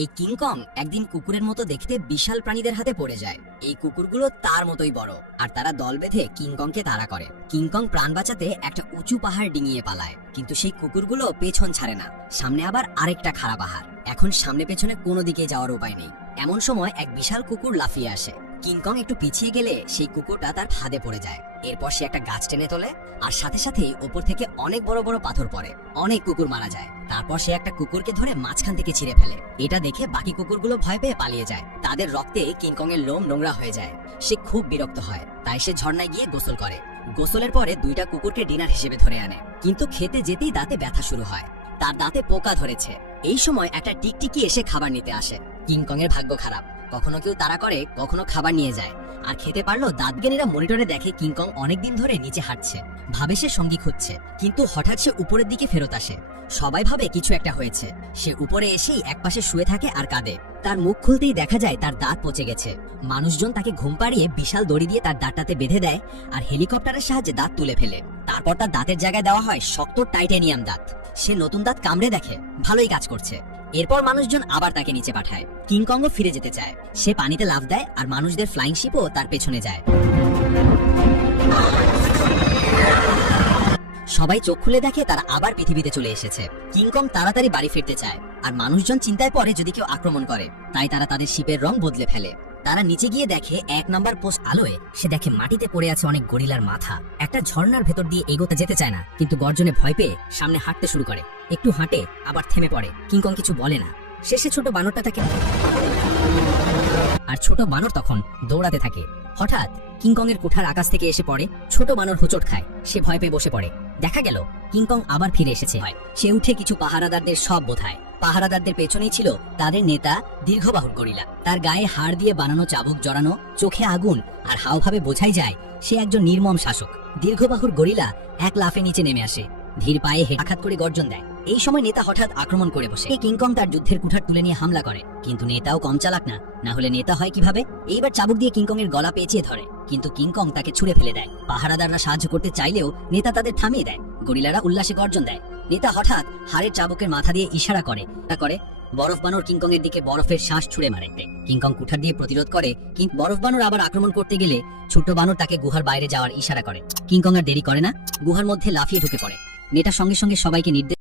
এই কিংকং একদিন কুকুরের মতো দেখতে বিশাল প্রাণীদের হাতে পড়ে যায়। এই কুকুরগুলো তার মতোই বড়, আর তারা দল বেঁধে কিংকংকে তাড়া করে। কিংকং প্রাণ বাঁচাতে একটা উঁচু পাহাড় ডিঙিয়ে পালায়, কিন্তু সেই কুকুরগুলো পেছন ছাড়ে না। সামনে আবার আরেকটা খাড়া পাহাড়। এখন সামনে পেছনে কোনো দিকে যাওয়ার উপায় নেই। এমন সময় এক বিশাল কুকুর লাফিয়ে আসে। কিংকং একটু পিছিয়ে গেলে সেই কুকুরটা তার ফাঁদে পড়ে যায়। এরপর সে একটা গাছ টেনে তোলে, আর সাথে সাথেই ওপর থেকে অনেক বড় বড় পাথর পড়ে। অনেক কুকুর মারা যায়। তারপর সে একটা কুকুরকে ধরে মাঝখান থেকে ছিঁড়ে ফেলে। এটা দেখে বাকি কুকুরগুলো ভয় পেয়ে পালিয়ে যায়। তাদের রক্তে কিংকং এর লোম নোংরা হয়ে যায়। সে খুব বিরক্ত হয়, তাই সে ঝর্ণায় গিয়ে গোসল করে। গোসলের পরে দুইটা কুকুরকে ডিনার হিসেবে ধরে আনে, কিন্তু খেতে যেতেই দাঁতে ব্যথা শুরু হয়। তার দাঁতে পোকা ধরেছে। এই সময় একটা টিকটিকি এসে খাবার নিতে আসে। কিংকং এর ভাগ্য খারাপ, কখনো কেউ তাড়া করে, কখনো খাবার নিয়ে যায়। আর খেতে পারলো। দাঁতজ্ঞানীরা মনিটরে দেখে কিংকং অনেকদিন ধরে নিচে হাঁটছে। ভাবে সে সঙ্গী খুঁজছে, কিন্তু হঠাৎ সে উপরের দিকে ফেরত আসে। সবাই ভাবে কিছু একটা হয়েছে। সে উপরে এসেই একপাশে শুয়ে থাকে আর কাঁদে। তার মুখ খুলতেই দেখা যায় তার দাঁত পচে গেছে। মানুষজন তাকে ঘুম পাড়িয়ে বিশাল দড়ি দিয়ে তার দাঁতটাতে বেঁধে দেয়, আর হেলিকপ্টারের সাহায্যে দাঁত তুলে ফেলে। তারপর তার দাঁতের জায়গায় দেওয়া হয় শক্ত টাইটানিয়াম দাঁত। সে নতুন দাঁত কামড়ে দেখে ভালোই কাজ করছে। এরপর মানুষজন আবার তাকে নিচে পাঠায়। কিংকংও ফিরে যেতে চায়। সে পানিতে লাফ দেয়, আর মানুষদের ফ্লাইং শিপও তার পেছনে যায়। সবাই চোখ খুলে দেখে তারা আবার পৃথিবীতে চলে এসেছে। কিংকং তাড়াতাড়ি বাড়ি ফিরতে চায়, আর মানুষজন চিন্তায় পড়ে যদি কেউ আক্রমণ করে। তাই তারা তাদের শিপের রং বদলে ফেলে। তারা নিচে গিয়ে দেখে 1 নম্বর পোস্ট আলোয় সে দেখে মাটিতে পড়ে আছে অনেক গরিলার মাথা। একটা ঝর্ণার ভেতর দিয়ে এগোতে যেতে চায় না, কিন্তু গর্জনে ভয় পেয়ে সামনে হাঁটতে শুরু করে। একটু হাঁটে, আবার থেমে পড়ে। কিংকং কিছু বলে না। শেষে ছোট বানরটা তাকে, আর ছোট বানর তখন দৌড়াতে থাকে। হঠাৎ কিংকং এর কুঠার আকাশ থেকে এসে পড়ে। ছোট বানর হোঁচট খায়। সে ভয় পেয়ে বসে পড়ে। দেখা গেল কিংকং আবার ফিরে এসেছে। সে উঠে কিছু পাহারাদারদের সব বোঝায়। পাহারাদারদের পেছনেই ছিল তাদের নেতা দীর্ঘবাহুর গরিলা। তার গায়ে হাড় দিয়ে বানানো চাবুক জড়ানো, চোখে আগুন, আর হাওভাবে বোঝাই যায় সে একজন নির্মম শাসক। দীর্ঘবাহুর গরিলা এক লাফে নিচে নেমে আসে, ধীর পায়ে আঘাত করে গর্জন দেয়। এই সময় নেতা হঠাৎ আক্রমণ করে বসে। কিংকং তার যুদ্ধের কুঠার তুলে নিয়ে হামলা করে, কিন্তু নেতাও কম চালাক না হলে নেতা হয় কিভাবে? এইবার চাবুক দিয়ে কিংকং এর গলা পেঁচিয়ে ধরে, কিন্তু কিংকং তাকে ছুঁড়ে ফেলে দেয়। পাহারাদাররা সাহায্য করতে চাইলেও নেতা তাদের থামিয়ে দেয়। গরিলারা উল্লাসে গর্জন দেয়। নেতা হঠাৎ হাড়ের চাবুকের মাথা দিয়ে ইশারা করে। বরফ বানর কিংকং এর দিকে বরফের শ্বাস ছুঁড়ে মারে। কিংকং কুঠার দিয়ে প্রতিরোধ করে, কিন্তু বরফ বানর আবার আক্রমণ করতে গেলে ছোট বানর তাকে গুহার বাইরে যাওয়ার ইশারা করে। কিংকং আর দেরি করে না, গুহার মধ্যে লাফিয়ে ঢুকে পড়ে। নেতা সঙ্গে সঙ্গে সবাইকে নির্দেশ